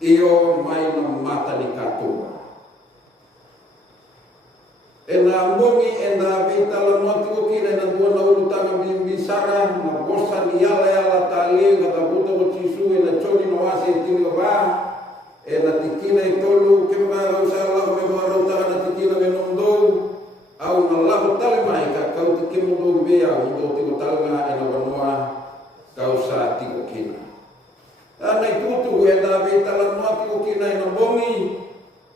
iyo mai na mata ni katua. Ena mbongi ena vita la mati ukina ena dua na ulutanga bimbisara na bosa ni yala tali kata buta ucisu ena choni na wasi tini ba ena tikina itolu kemba usala kemba rautanga na tikina menondo au na lahu tali mai ka kau tikimu do bea untuk tiko talga ena banua kausa tiko kina. Ana itutu ena vita la mati ukina ena mbongi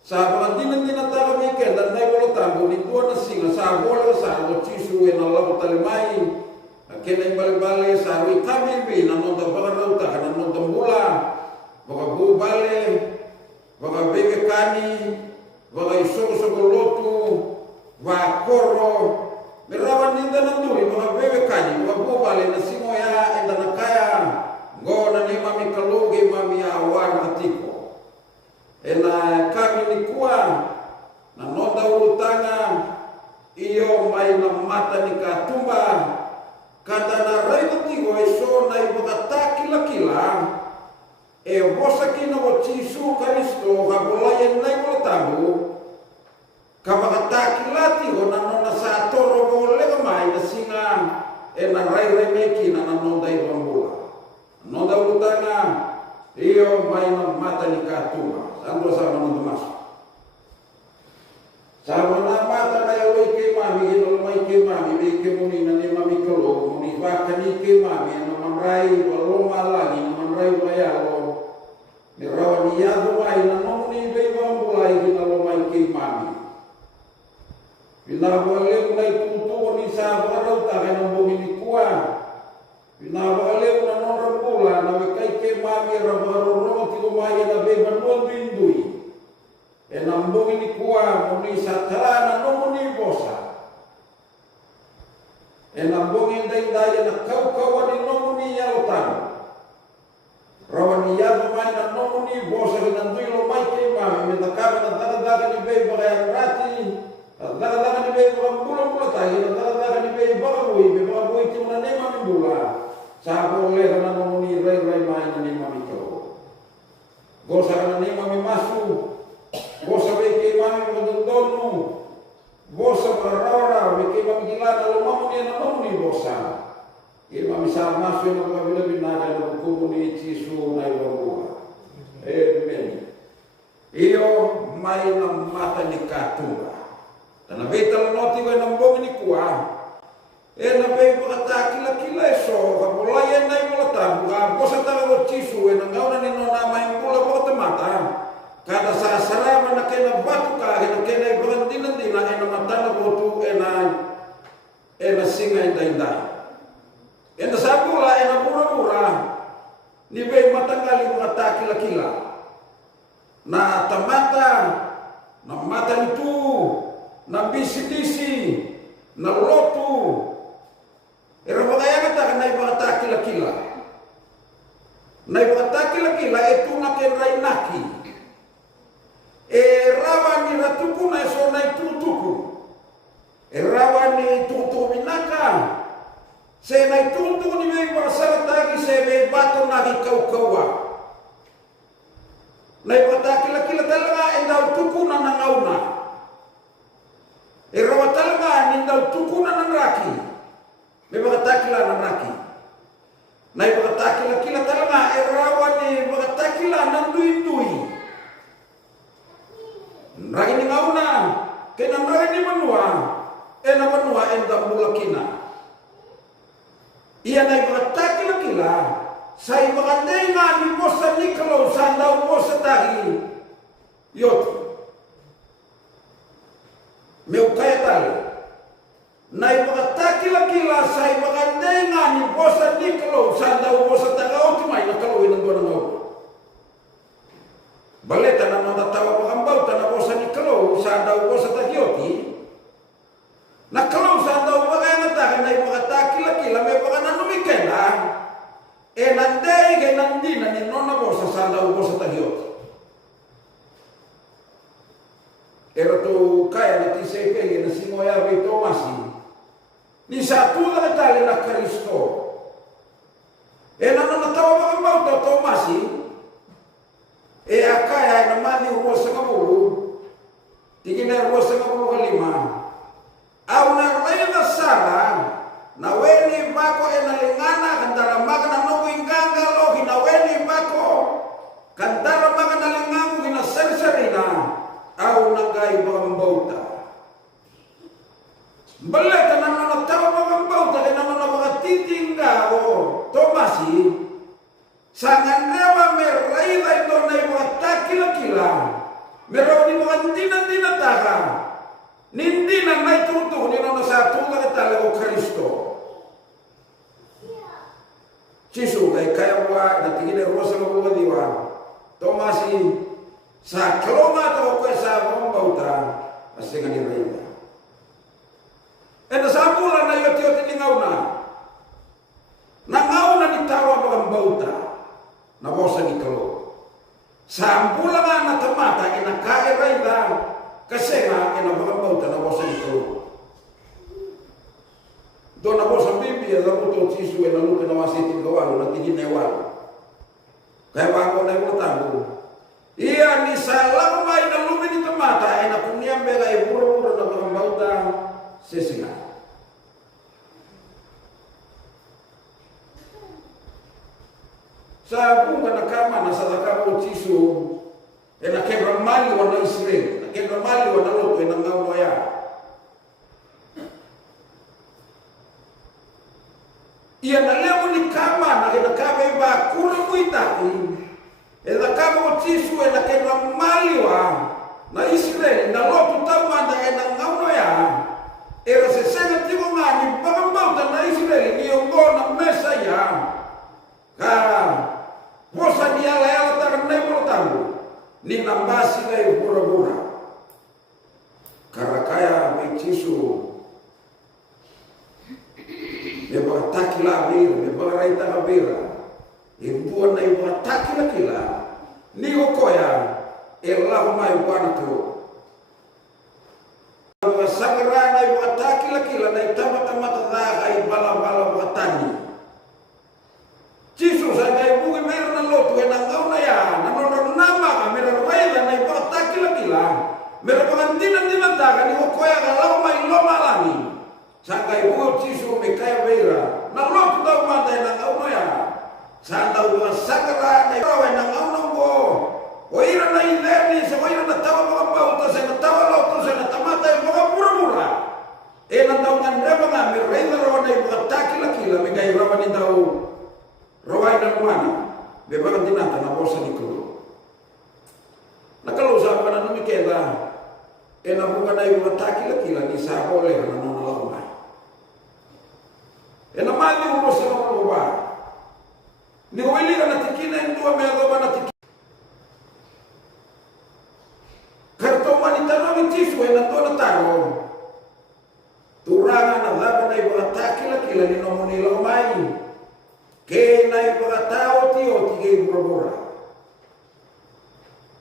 sahabat dina taga weekend dan nai bola tambo ni dua na singa sahabola sa o chisu e na labu talemai kena bale sa wi kami bi na nonda barau ta na nonda mula baka bu bale baka bege kani baka isoko lotu wa koro merawan ninda na turi baka bege kani baka bu bale na singo ya enda na kaya ngona ni mami kaluge mami awan atiko. Ena kami ni kuwa na nonda urutanga iyo mai na mata ni katumba kata na raitu tigo iso na ibukata kila e bosa kina wo chisu karisto kabulayan na ibutabu kabakata kila tigo na nonda sa toro bole mai na singa ena rai meki na nonda ibambula nonda urutanga iyo mai na mata ni katumba. Ando sama teman-teman. Sama mata na yo ke mami ino mai ke mami ke muni na ni mami kolo muni va kani ke mami na mamrai walo malagi na mamrai bayalo. Ni rawani ya do ai na muni be bambulai ke na lo mai ke mami. Bila boleh mulai tutu ni sa barau ta na bogi ni kuwa. Bila boleh na no rambula na kai ke mami rabaro mai na be banun bindui e nambo ini kuwa muni satara na muni bosa e nambo indai dai na kau ni muni yautan rawani ya mai na muni bosa na ndui lo mai ke ma me na ka na daga ni be ba rati daga ni be ba bulo tai na daga ni be ba bui ti na ne ma bula sa boleh na muni rai mai na ni ma mi gosa kana ni mami masu gosa beke mami modondonu gosa barara beke mami gilana lo mami na mami gosa ke mami sa masu na kabila binada na kumuni chisu na iwangua amen iyo mai na mata ni katunga tana beta noti we na mbogi ni kuwa na be bukata kila eso kapulai na imola tabu gosa tawo chisu na ngauna ni nona mai mata kada sa salama na kena batu ka na kena berendina ena matana botu ena singa inda ena sabula ena pura ni be matangali mata kila na tamata na mata itu na bisi na lotu era bagaya kata na ibata kila na ibata kila itu na kenrai naki rawani ratuku na so na tutuku rawani tutu minaka se na tutu ni me wasara tagi se me bato na kau na ibata kila talaga endau tuku na nangauna rawatalaga nindau tuku na nanraki me bakatakila nanraki na ibakatakila talaga rawani bakatakila nandui ragi ni ngauna kena ragi ni manua enda mulakina ia na ibakatakila sai bakatenga ni bosa ni kalau sandau bosa tahi yot meu kaya tali na ibakatakila sai bakatenga ni bosa ni kalau sandau bosa tahi mai na kalau ina dua ngau baleta na nanda tawa pakambau tana bosa ni kalau sandau bosa tahioti na kalau sandau bakana tahi na ibakatakila me bakana numikena nandei ke nandina ni nona bosa sandau bosa tahioti era tu kaya na tiseke na simoya be Tomasi ni satu na tali na Kristo nana tawa pakambau to Tomasi Mero ni mga dina taka. Nindina na ituto ni no sa tunga kita o Kristo. Cisu kay kaya wa na tingin rosa mo ko diwa. Tomasi sa kaloma to ko sa bauta asinga ni renda. Ena sabula na yoti ni ngauna. Nangauna ni tawa mga bauta na bosa ni kalo. Sambula nga na tamata ina kairenda kasi nga ina mga bauta na bosa ni kalo. Do na bosa Biblia da puto Cisu ina luka na wasitin gawalo na tingin na walo. Kaya bago na yung tago. Iya ni salam may na lumi ni tamata ina kunyang bega iburo-buro na mga bauta sesinga. Sa bunga na kama na sa nakamo Cisu na kebra mali wana Israel, na kebra mali wana Lot na ngawaya. Iya na lemo ni kama na kinakama iba kuri muitaki. Na kamo Cisu na kebra mali wa na Israel na Lot utamanda na ngawaya. Era se senga tiko ngani bagambauta na Israel ni ongo na Mesaya. Bosa ni ala takan na yung tango ni nambasi na yung bura-bura. Karakaya may Cisu. May mga takila abira, may mga raita abira. Ibuan na yung mga takila kila. Ni okoya, elahu may buwan ko. Mga sagara na yung mga takila kila na itama-tamata na ay bala-bala mga tani. Cisu sa kay bugi meron ng Lot na ngaw na yan, nanonood nama ka, meron raya na ipakatakila-kila, meron mga dinan-dinantaga, ni Okoya ka lang may lomalani. Sa kay bugi Cisu may kaya beira, na Lot daw matay ng ngaw na yan. Saan daw mga sagara na ipaway ng ngaw na mo. O ira na inlerni, sa ira na tawa mga bauta, sa natawa Lot, sa natamatay mga mura-mura. Nang daw nga mga, may raya na raw na ipakatakila-kila, may kaya rawan ni daw rawai na lumana, bebakan dinata na bosa ni kulo. Nakalusa pa na numikeda, nabuka na yung matakila-kila ni sa ole na nanalakumay. Namali yung bosa na kulo. Ni wili ka natikina yung dua meron ba natikina. Karto manitano ni Cisu nanto na taro. Turangan na laban na yung matakila-kila ni nomonila umay. Kaya na yung mga tao tiyo, tigay bura-bura.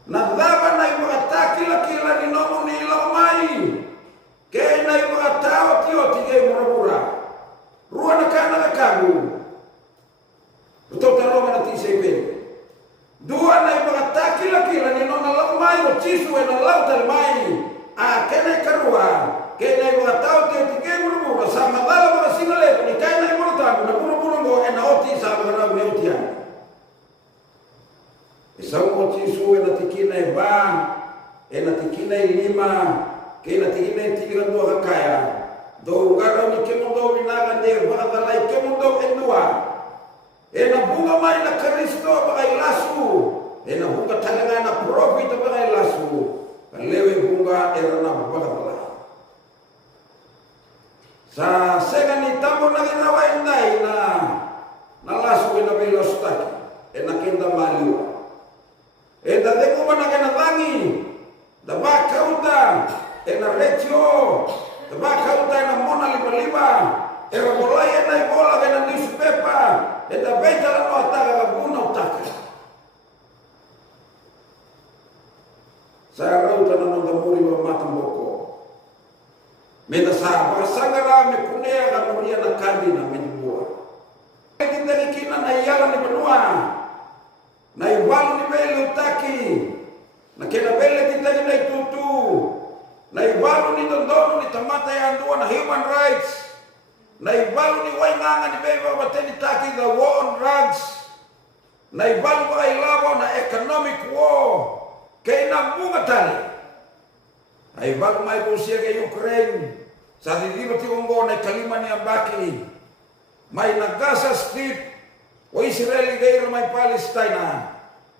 Naglaban na yung mga takila-kila ni nomo nila umay. Kaya na yung mga tao tiyo, tigay bura-bura. Ruwa na ka na nakago. Ito tarungan natin sa ibig. Dua na yung mga takila-kila ni nomo nila umay, o Cisu ay nalaw talmay. Kaya na yung karuwa. Kaya na yung mga tao tiyo, tigay bura-bura. Sa madala mga singalego, ni kaya na yung mga tao, na bura-bura mo, naoti sa mga raw neutian. Isang mo Cisu natikina ba, natikina lima, kaya natikina tigiran doa kakaya. Do garaw ni kemundo minagande, baka talay kemundo endua. Nabunga may na Kristo baka ilasu. Nabunga talaga na profit baka ilasu. Kalewe bunga era na baka talay. Sa sega ni tamo na ginawa inday na nalasu na velostaki nakenda maliwa. Dade ko ba na kinatangi da bakauta na retio da bakauta na mona liba bolaya na bola na newspaper da beta la no ataka guna utaka. Sa rauta na nang damuri ba matamboko. Meda sa basangara me kunea ka moria na kandi na menbua. Kita nikina na iyala ni benua. Na ibalu ni bele utaki. Na kena bele kita na itutu. Na ibalu ni dondono ni tamata ya andua na human rights. Na ibalu ni wainganga ni bebe wateni taki the war on drugs. Na ibalu wa ilabo na economic war. Kaya nabunga tali. Ay bago may Rusia kay Ukraine, sa dilibat yung na kalima niya baki, may nagasa street, o Israel gayro may Palestina,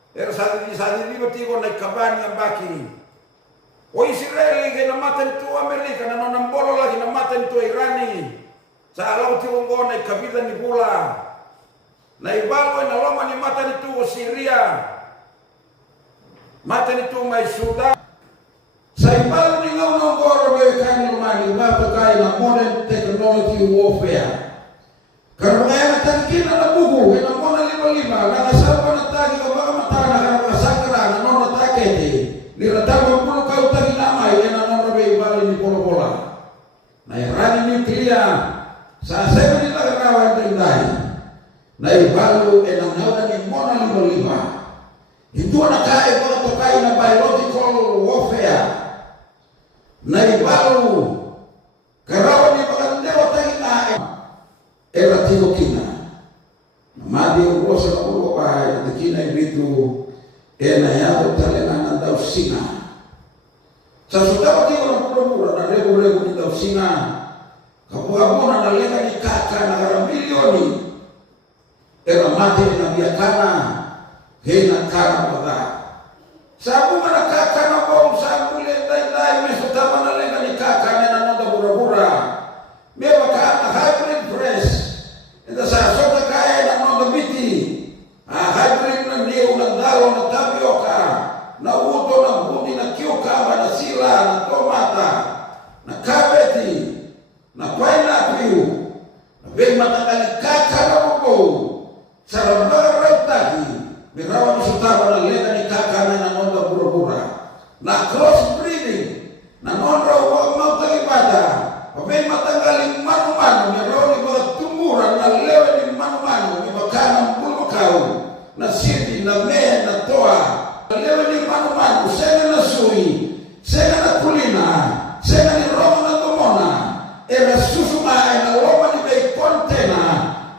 pero sa dilibat yung na kaban niya baki, O Israeli kay namatan ito Amerika, nanonambolo lagi namatan ito Irani. Sa alaw ti unggo na ikabitan ni Bula. Na ibalo na loma ni matan ito o Syria. Matan ito may Sudan. Sa ibalo ni ngaw ng goro may kanil mani, mapagay na modern technology warfare. Karena ngayon tangkin na bubu, na mona lima-lima, nakasawa na tagi ka baka matana ka na kasakra, na nona takete. Niratama puno kau tagi namay, na nona may ibalo ni bola-bola. Na irani nuklia, sa sebe nila karawan tinday. Na ibalo, na ngayon ni mona lima-lima. Ito na kaya mga tokay na biological warfare. Na ibalo, karawan ni magandewa tagi na era tiko kina. Madi urosa na ulo pa na kina ibitu na yato talena na daw singa. Sa sutawa tiko na pura-pura na rego-rego ni daw singa. Kapuha-puna na lega ni kaka na karamilioni. Era mati na biyakana. Hena kana pada. Sabu mana kaka na bom sabu lenday-day may sutawa na lega ni kaka na nananda pura-pura. Mewa ka na hybrid press. Ito sa soda kaya na mga biti. Hybrid na niyo, ng dalo, na tapioca, na uto, ng buti, na cucumber, na sila, na tomata, na kabeti, na pineapple, na may matangalik kakarapo. Sa rambarang tagi, may rawan sutawa na lena ni kakana na nonda pura-pura. Na crossbreeding, na nonda huwag mautagibada. May matanggaling manu-manu, meron ni mga tumuran na lewe ni manu-manu, may makanang bulmakaw, na siti, na mea, na toa, na lewe ni manu-manu, sena na sui, sena na kulina, sena ni Roma na tumona, na susuma, na loma ni may kontena,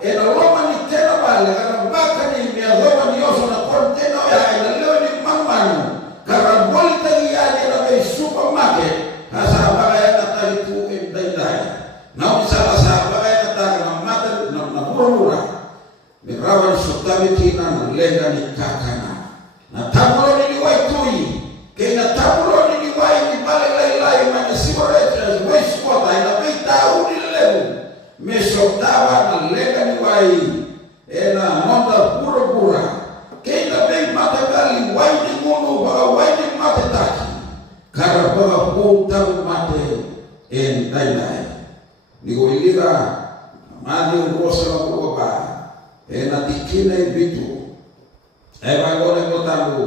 na loma ni tena bale, na baka ni may loma ni yoso na kontena, na lewe ni manu-manu, karaboli tangiyani na may supermarket, hasa bagay na talitu na umisama bagay na tayo ng mata na pura-pura. May rawan sutabiti na lega ni kakana. Natabulo ni liway tuy. Kaya natabulo ni liway ni balay-lay-lay mga sigaretas, wastewater, ay nabay tao nilelew. May sotawa na lega ni liway. Na monda pura-pura. Kaya nabay matagali, way ni muno, baka way ni matataki. Karabaga putang mate en day-day. Niko ilira madi urosa na kuwa ba na tikina ibitu bagone kotamu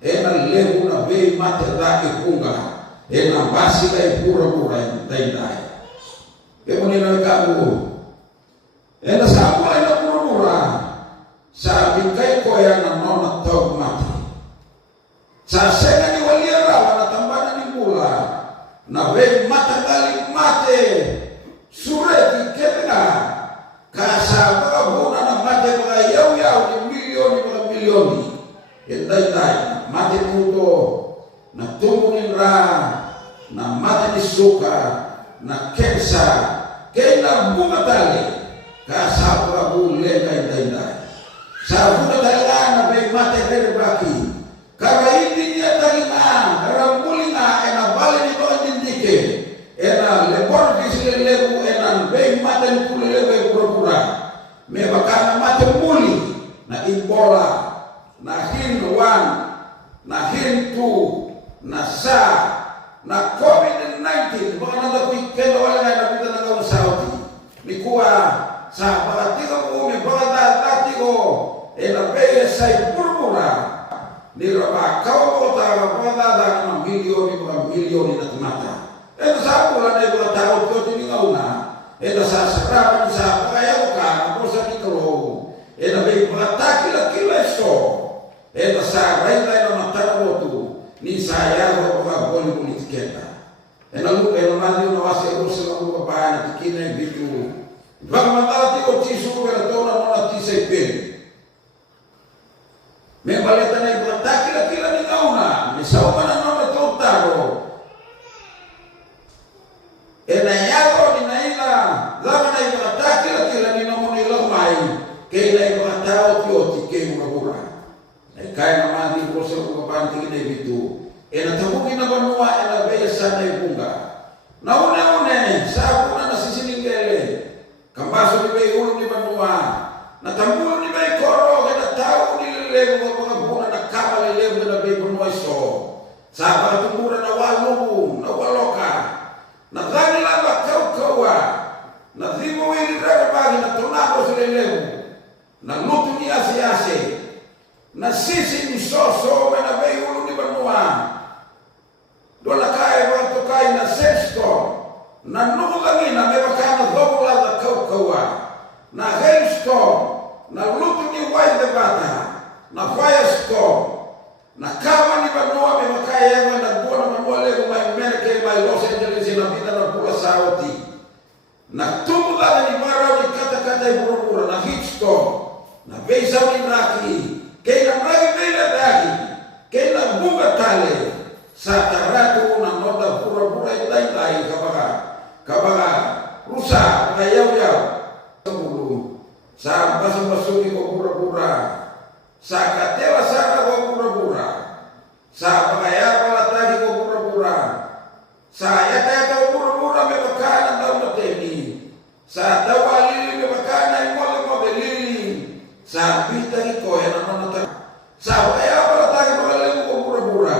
na lebu na bei mate daki kunga na basi kai pura-pura dai-dai kemuni na kamu na sabu na pura-pura sabi kai koya na nona tog mate sa sena ni waliara na tambana ni mula na bei mate dali mate sureti ketna kasa mga buna na mate mga yaw-yaw ni milioni dai mate puto na tumunin ra na mate ni suka na kensa kaya na bumatali kasa mga bule dai sa bumatali na may mate berbaki kaya hindi niya talina karambuli na bali ni mga dindike lepor lebu enan bei mate puli lebe pura-pura me bakana mate muli na Ebola na Hin-1 na Hin-2 na SARS na COVID-19 baka nanda ko ikendo wala nga napita na gawang Saudi ni kuwa sa bakatiga ko may baka dati ko na bei sa pura-pura ni rabakaw ko tawa baka dati ng milyoni na tumata. Ito sa pula na ibang tao ko tiningaw na. Ito sa sarapan sa pagkayaw ka na po sa mikro. Ito may mga takila-kila ito. Ito sa raylay na matanaw ito. Ni saya ko mga boli-politiketa. Ito naman yung nawasa ito sa mga babae na tikina yung video. Ibang matati ko tiso pero ito na mga tisay pin. May balita na ibang takila-kila ni Kauna. May sauman na naman ito taro. Yago ni naila lama na yung takila-kila ni naman nilang may kaya na yung mga tao tiyoti kayo mga bura. Kaya naman din ko sa mga pantingin na ito ena tabuki na banua ena beya sana ipunga na une sabuna na sisi ningele kambaso ni bei ulu ni banua na tambulu ni bei koro ena tau ni lelebu mga kuna na kama lelebu na bei banua iso sabara tumbura na walubu na waloka na dhani laba kaukawa na dhimu wili draga bagi na tonabo silelebu na lutu ni ase na sisi ni soso na bei ulu ni banua dola kai wanto kai na sexto na nulangi na mebakana dhobula za kaukawa na hailstorm na lutu ni waide bata na firestorm na kama ni banua mebakai ewa na buona manua lego mai Amerika mai Los Angeles na vida na pula sauti na tumula ni mara ni kata ibura na heatstorm na beisa ni naki kena mragi vile dagi kena bunga tale sataratu na noda pura itai kabaga rusa na yau sebulu sa basuri ko pura sakatela sana ko pura sa pagaya pala tadi ko pura saya kaya ko pura mebakana daw teni sa tawali mebakana mo belili sa pita ko yana nona sa pagaya pala tadi ko pura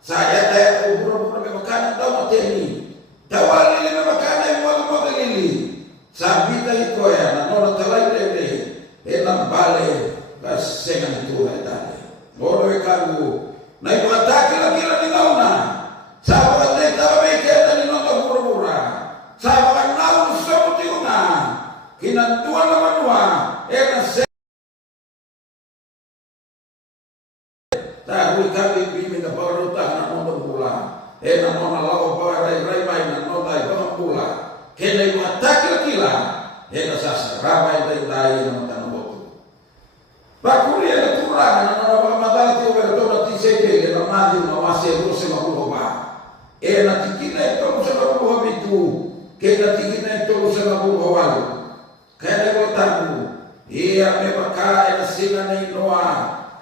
saya taya pura mebakana daw teni tawali mebakana mo belili sa pita ko yana nona talai lele enam bale kasengan itu ada bodo ekagu na ibataki lagi di nauna sahabat kita mereka ni nonton pura sahabat naun seperti una kina tuan nama ena tahu kami bimbing baru tak nak nonton pula ena nona lawa rai mai na nonton baru pula kena ibataki lagi lah ena sasa ramai dai nonton Bakuria na turana na madalati overtona tiseke na mandi na wase rose mabuhoba na tikina ito sa mabuhoba bitu na tikina ito sa mabuhoba kaya ko tabu mebaka na singa na inoa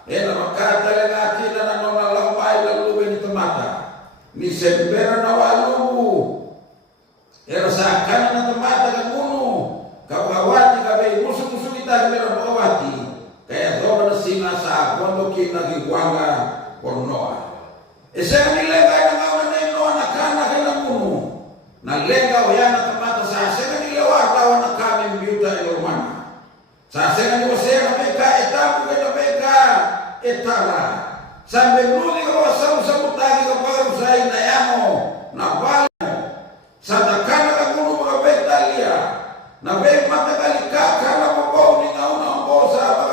na makata na kina na nona lamay na lube ni tomata ni sembera na walubu sa kana na tomata ka kuno kawawati kabe musuh kita mera bawati kaya doa na singa sa kwando kina kiwanga pornoa esema ni lenga na ngawa na inoa na kana kina munu na lenga oyana tamata sa sema ni lewa dawa na kami mbiuta ilomana sa sema ni wasema meka etapu kena meka etara sambe nuli kwa samu tagi kwa usai na yamo na bala sa takana ka munu mga betalia na be mata kali kana mabao ni ngauna mbosa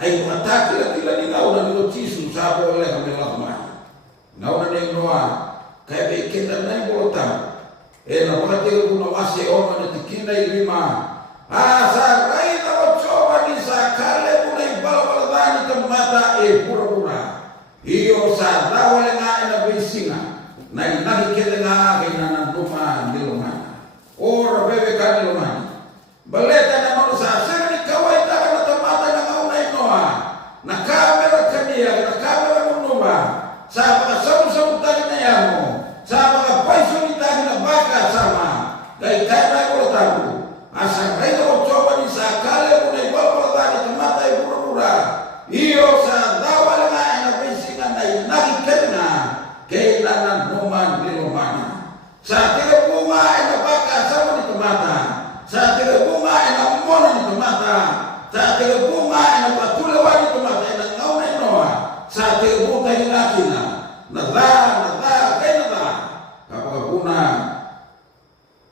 ay mataki la ni ngauna ni chisu sabo le kamela mai ngauna ni noa kaya be kenda na bota na wakati kuna wase ona na tikina ilima sa rai na wachoba ni sa kale kuna ibala dani tamata pura iyo sa dawale nga ina bisinga na inahi kenda nga kina na numa nilomana ora bebe kanilomana baleta na nono sa sema ni kawaida na tamata na ngauna inoa na kamera kania na kamera munuma sa samu tani na yamo sa mga paiso ni tani na baka sama kay kaya ko tabu asa kaya ko choba ni sa kale mo na ibaba dani tamata pura iyo sa dawal nga na bisinga na inakikena kay na numan nilomana sa tira bunga na baka sama ni tamata sa tira bunga na umona ni tomata sa tira bunga na patula wani tomata na ngauna inoa sa tira bunga hinakina na kaya na kapag kuna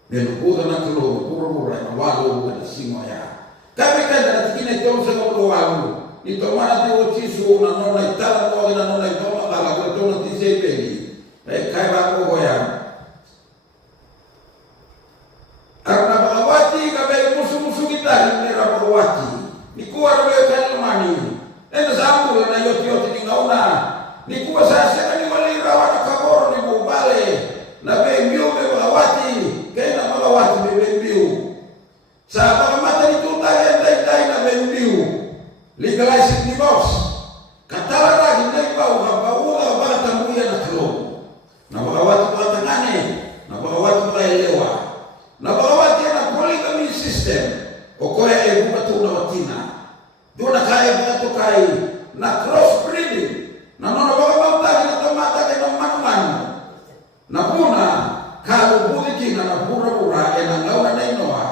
menukuta na tulo pura na walo na simo ya kami kanda na tikina ito sa mga walo ito mana tiyo chisu na nona itala mo na nona ito matalaga ito na tisepeli kaya ba ko ya karena bagawati kabel musuh kita ini bagawati ni kuar be kalmani sambu na yoti ni ngauna ni kuwa sasa ni wali rawa kaboro ni mubale na be mbiu be bagawati kaya na bagawati be mbiu sa bagamata ni tuta dai na be mbiu legalize divorce katala lagi ukabaua bata muya na klomu. Na baka watu watangane, na baka watu waelewa. Na baka watu na polygamy system. Okoya ebuka tu na watina. Dona kaya baka kai na crossbreeding. Na nona baka bautaki na tomata kaya manu-manu. Na puna kalau budi na pura-pura na ngauna na inoa.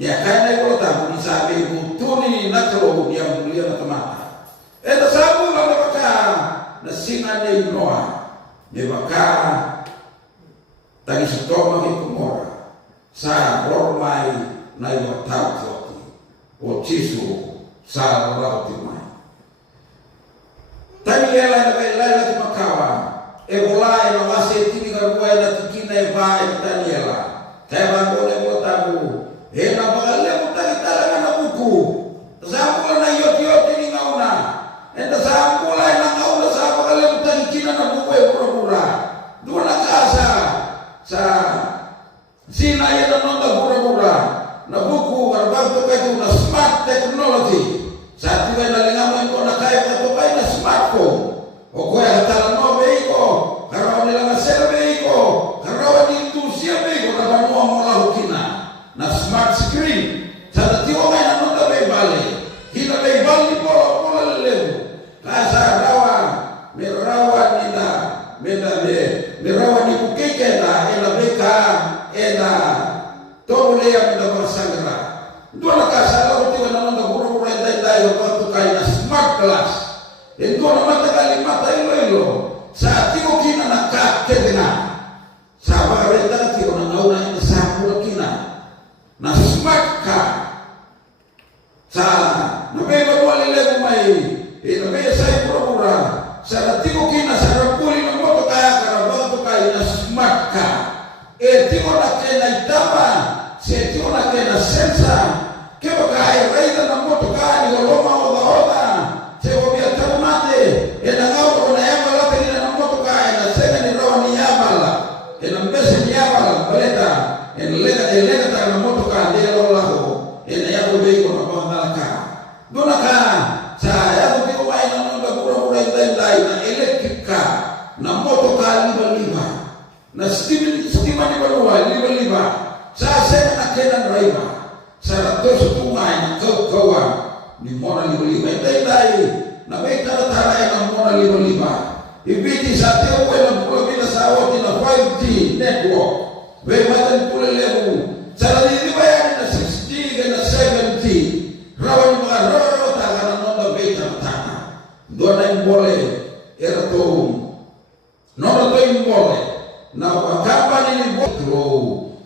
Niya kaya na ikola tabu ni sabi butuni na klomu niya mulia na tomata. Ito sabu na baka na singa na inoa. Niya baka tagi sutoma kikumora. Sa hormai na iwatau o chisu sa rauti mai. Tani ela na baila ti makawa. E bola na wase tini garua na tikina e vai tani ela. Kaya bangole mo tabu. E na bagale mo tani talaga na buku. Sampo na yoti ni ngauna. E na sampo na ngauna sa bagale mo tani kina na buku e pura-pura. Dua na kasa sa sina ina nonda pura-pura. Na buku barbanto kayo na smart technology. Sa ating nalingama ito na kaya ito kayo na smartphone. O kaya hatalan mo beiko, karawan nila na sel beiko, karawan dito siya beiko, nabanuwa mo lahukina. Na smart screen. Sa natiwa kayo na nunda may bali. Hina may bali po, mula lelebu. Kasa rawan, may rawan nila, may rawan ni bukike na, ena beka, ena, tole yang mendapat sangra. Dua nakasa lalu tiga nanda pura-pura dai waktu kaina smart class. Itu nama kali mata ilo. Saat tiko kina nakak kena. Sabar reta tiko nangauna ina sapula kina. Na smart car. Sa nabe wali lego mai. Nabe sai pura-pura. Sa tiko kina sa rapuli na moto kaya karabato kaina smart car. Tiko nakena itaba. Se tiko nakena sensa, keba kai raida na moto kani waloma oda. Se wabia tabu mate, na ngao na yamba la tena na moto kai na sema ni roho ni yamba. Na mbese ni yamba baleta, lega ta na moto kai de lo laho. Na yabo beiko na bandalaka. Dona ka sa yabo tiko mai na nonda pura-pura dai na electric car, na moto kai liba. Na stima ni balua liba. Sa sena na kena raiva. Sa ratos tungai na kawan ni mona liba. Dai na may taratara na mona liba. Ibiti sa teo ko na pula bila sa awati na 5G network. May matan pula lebu. Sa liba yan na 6G na 7G. Rawan mga roro taga na nonda beta tana. Doon na yung bole. Era to. Nonda to yung bole. Na wakapa ni botro.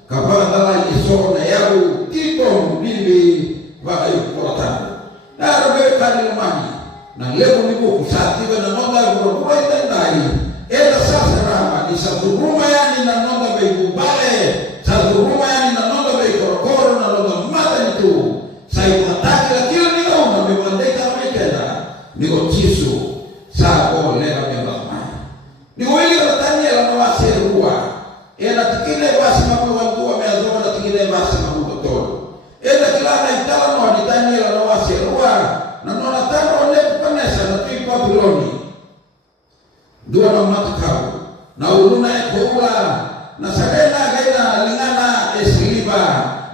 Kapag nalay iso na yaru titong bibi wakay kuratan. Narabe kanil mani. Nang lepo ni buku sa tiba na nonda pura-pura itandai. Eta sasarama ni sa turuma yani na nonda bay bubale. Sa turuma yani na nonda bay korokoro na nonda mata nito. Sa itataki la kila ni ngau na mewandeka may keda. Ni ko chisu sa ko lega mewakmai. Ni ko ili ratanya la nawasi rua. Ena tikile basi mabuwa meazoma na tikile basi mabutotolo. Ena kilana itala no ditanya la nawasi rua na nona tano ole kukanesa na tui Babiloni. Dua na matukau na uluna ekoula na sarena gaina lingana esliba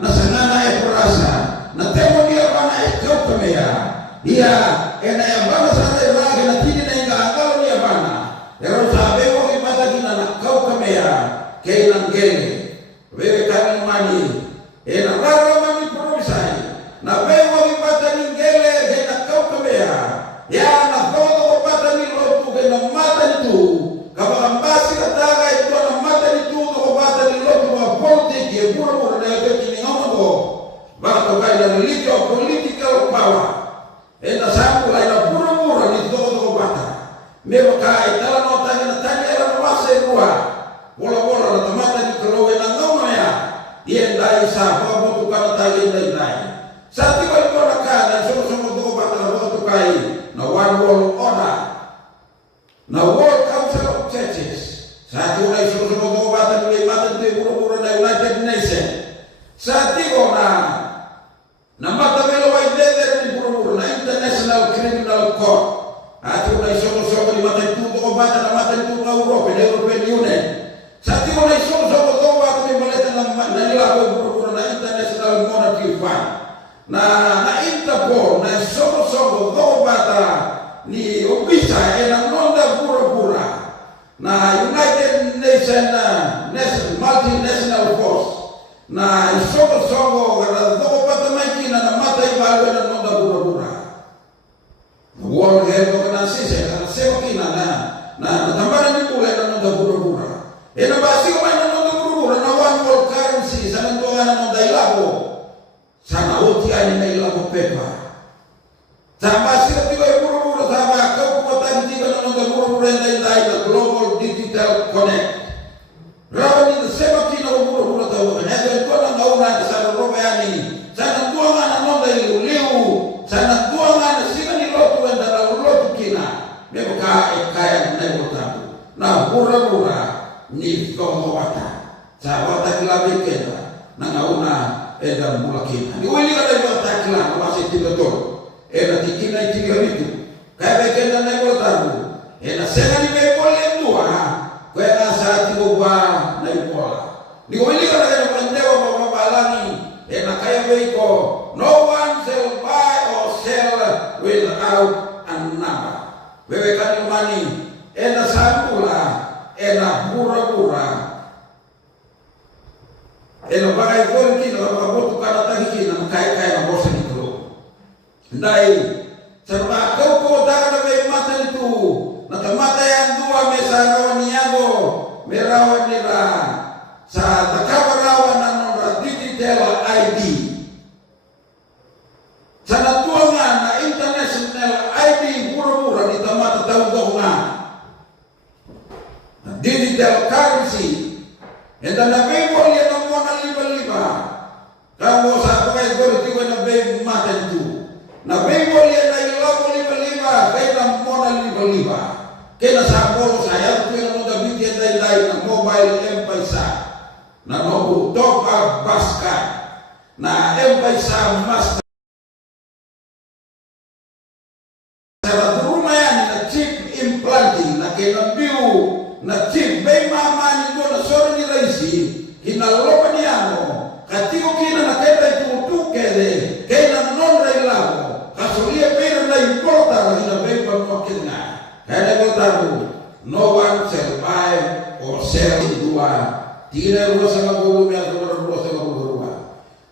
na sangana eporasa na temo dia bana ekaukamea. Ia ena ya bana sana irage na tini na inga angalo dia bana. Ero sabe mo imata gina na kaukamea. Kailan gene, wewe kami mani, na rara mami promisai, na wewe wipata ningele, kena kau kamea, ya na todo wapata ni lotu, kena mata nitu, kabambasi kataga itu na mata nitu, wapata ni lotu wa politiki, ya pura-pura na yote kini ngamoto, baka kai na political power, na sampu la ina pura-pura ni bisa nonda pura-pura na United Nations multinational force na isoko kada doko patamaiki na mata ibalu na nonda pura-pura World Health Organization na sewakina na tambana ni pula na nonda pura-pura basi ko na nonda pura-pura na one world currency sana ndoa na nonda ilabo sana oti ani na ilabo pepa Tamba sila tiga pura-pura tamba kau kota tiga nonda pura-pura na Global Digital Connect. Rawan ni sema kina pura-pura tahu. Nasa ko na ngauna sa roba yani. Sana tua na nonda liu. Sana tua na sila ni lotu na lotu kina. Meko kaya na kota. Na pura-pura ni komo wata. Sa wata kilabi kena. Na ngauna eda mulakina. Ni wili kada wata kila wasi tiga to. Tikina ikiga vitu kaya kenda na tabu sema nimepole ndua kwenda saati kwa na ipola niko ilika na mwendewa kwa balani kaya veiko no one shall buy or sell without a number wewe kani mani sambula pura-pura bagai korki na mabutu kana takiki na kaya na bosa nito Ndai serba kau daga na mata itu nakamata yang dua mesarawan niago merawan nila sa takawarawan na digital ID sana tuanga na international ID pura-pura di tamata tahu na digital currency enda na bebo ya na mona liba kamu sa pakai gori tigo na bebo mata itu na bebo ya na ilabo liba kaya mona liba kaya sa polo saya tuya na mga biti na mobile M-Pesa na nobu toka baska na M-Pesa master sa rumah yan na chip implanting na kinambiu na chip may mamani ko na soro nila isi kinalopan niya mo katiko kina na kaya itutuke kaya na nonra ilabo kasulia pera na importa na bay pagmakin nga kaya tahu no one shall buy or sell dua tidak ruas sama bulu yang ruas sama bulu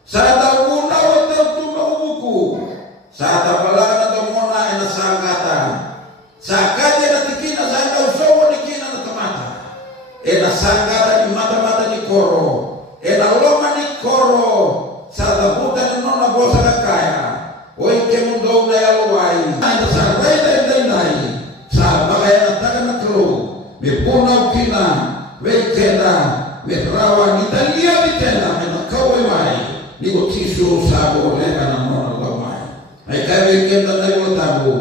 saat aku nawat tertumpa buku saat apalagi na mona ina sangkatan sakanya na tikina sangka usawa nikina na tamata ina sangkatan ni mata ni koro ina loma ni koro saat abutan nona bosa kaya oi kemundo na yalwai ina sarbai dai sa bagay na taga na klo me punaw kina wekenda me rawa ni talia ni tena na kawai mai ni ko tisu sabo leka na mona lawai ay kaya wekenda na ko tabu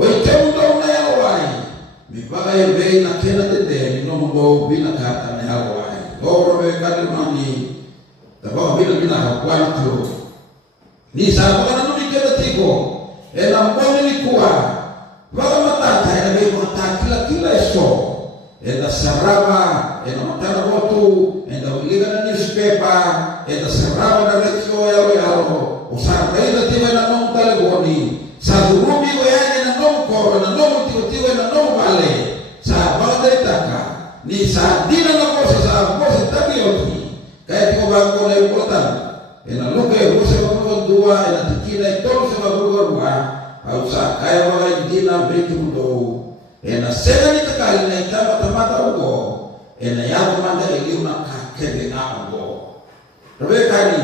oi kemundo na yalwai me bagay be na kena de ni no mo binakata na yalwai oro be kadimani tabaw bina kwa na klo ni sabo kana no diketa tiko na mboni ni kuwa Wala matata ina may mata kila iso saraba matana botu uliga na newspaper saraba na rekyo yao usaraba ina tiwa na nong taliboni sa durumi ko yan na nong koro na nong tiwa na nong vale sa bagay taka ni sa dina na ko sa bosa tabioti kaya tiko bago na ipotan luke bosa mga dua tikina ito sa magugurwa au sa kaya mga dina break mundo sena ni takali na itama tamata ugo yago manda iliu na kakebe na ugo rabe kani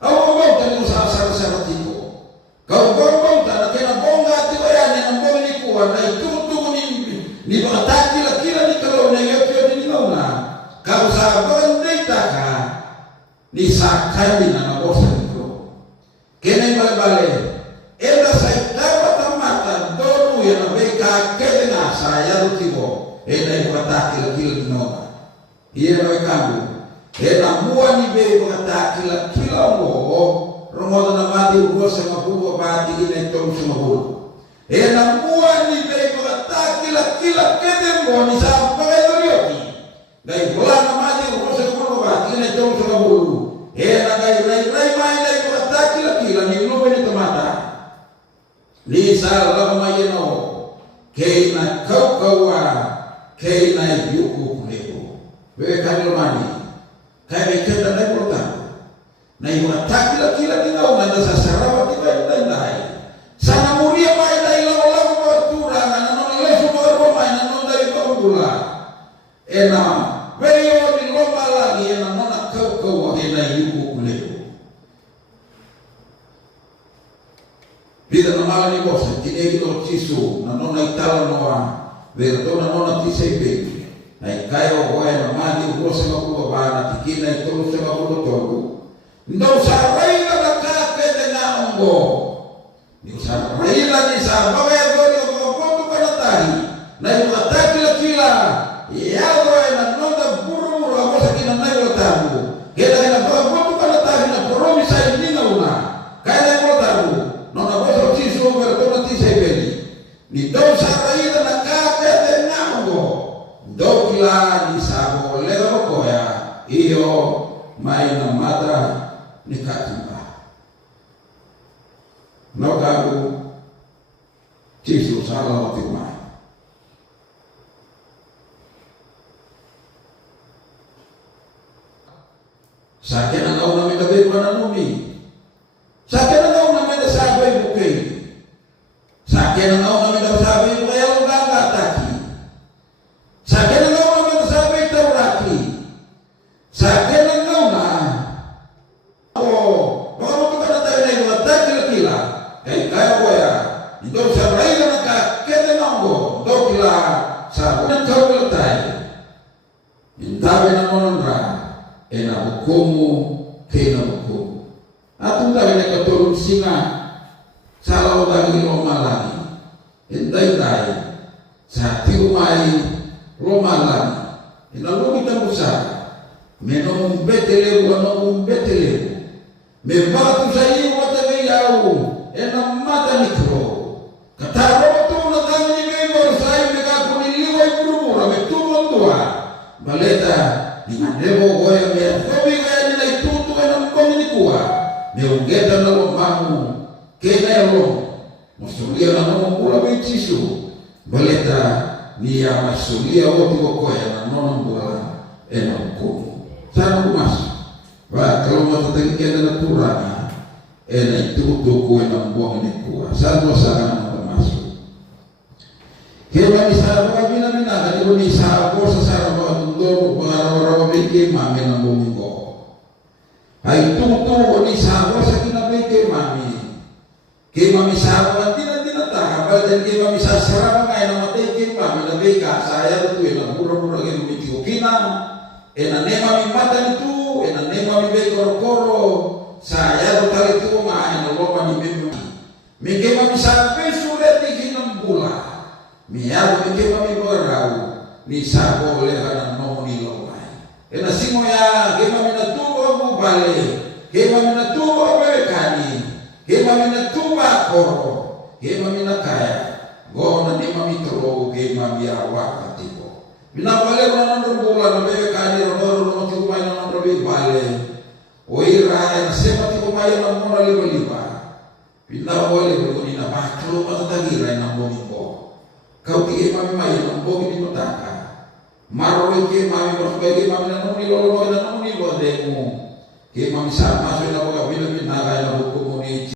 au ugo tani usara tiko kau ugo tana kena bonga tiwa yani na bonga ni kuwa na itutu ni bakataki la kila ni kalau na yote ni mauna kau sa bonga itaka ni sa kani na bosa niko kene bale sa itama tamata donu ya na beka kede na saya rutibo ipataki la kila kinona iye na wekambu mua ni be ipataki la kila mo romoda na mati ugosa mabuwa bati ina itomu sumabulu mua ni be ipataki la kila kede mo ni sa mpaka yoti gai bola na mati ugosa mabuwa bati ina itomu sumabulu gai rai maina ipataki la kila ni lume ni tomata Lisa lama yeno kei na kau kei na yuku kuleko wewe kanilomani kai kenda na kota na iwataki la kila dinao na sasarawa tiba ndai sana muria mai dai la tura na no lefu mo mai na no dai kongula ena wewe ni lomba la ni ena nona kau ena yuku kuleko Bila namala ni bosa, kini kita cisu, na nona itala noa, vertona nona tisai peki, na ikayo hoya na mani bosa makuwa bana, tikina itolu se makuwa togu. Ndo saraila na kake de na ongo, ni saraila ni sabawa ya gori ya makoto kanatari, na yukataki la kila, yago na nona buru amosa kina nayo la tabu, kena kena makoto kanatari na poromi sa indina una, kaya na tabu. Nona bosa ciso vertona tisai peki, ni dau saraila na kake de na ongo, dokila ni sabo leo koya, iyo mai na mata ni katimba. No kagu ciso salah waktu mai. Sakena kau na mitabe pana numi. Sakena kau na mitabe sabai bukai. Sakena kau na mitabe sabai bukai yang ganga taki. Sakena kau na mitabe sabai tauraki. Sakena kau na baka kita tayo na yung ataki la kila. Kaya koya. Ito sa raila na kakete nongo. Ito kila sa unang kawala tayo. Intabi na mononra. Ena hukumu kena hukumu. Atong tayo na katulong singa. Salaw dagi Roma lagi. Inday tayo. Sa tiumay Roma lagi. Inalungi na musa. Menong betelew, anong betelew. Membatu sa iyo at ayaw. Enang mata nikro. Kataro ito na tayo ni Mayor sa iyo nagkakuniliway purumura. May tumong tuwa. Baleta. Ninganebo ko yung yan. Sabi kaya nila itutuwa ng komunikuwa. May ugeta na lumamu. Kaya yung masulia na naman pula may chisu. Baleta niya masulia o tigo ko yan. Nanon pula enang kumu. Sana kumasuk. Ba kalau matatagi kaya na naturana. Na itutuwa ng buwang inikuwa. Sana sana masuk. Kaya kami sa mga minaminakan, ito ni sa ako sa sarap mundo, mga raw-raw may mami ng bumingo. Ay tutuwa ni sa ako sa kinabay kay mami. Kay mami sa ako, hindi na tinataka, dahil kay mami sa sarap nga, namatay kay mami, nabay ka, saya ito yun, nagmura-mura kay mami tikukinan, nane mami mata nito, nane mami bay koro-koro, saya ito tali ito nga, naloma ni mami. May kay mami sa peso, leti kinang bula. Miyaw hindi kami baraw ni sabo leha ng nomoni lomay. Nasimo ya kaya kami natuwa mo bale, kaya kami natuwa Amerikani, kaya kami natuwa koro, kaya kami nakaya. Go na di kami turo, kaya kami awa katipo. Binabale ko na ng bulan na Amerikani, ronoro no ti kumain na ng rabi bale. O ira sema ti kumain na muna liba-liba. Binabale ko ni na baklo patatagiray ng bumingo. Kau tiye mami mai ang bogi ni mutaka. Maroi ke mami bersabagi mami na nuni lolo na nuni lo demo. Ke mami sama so na boga bila binaga na hukum ni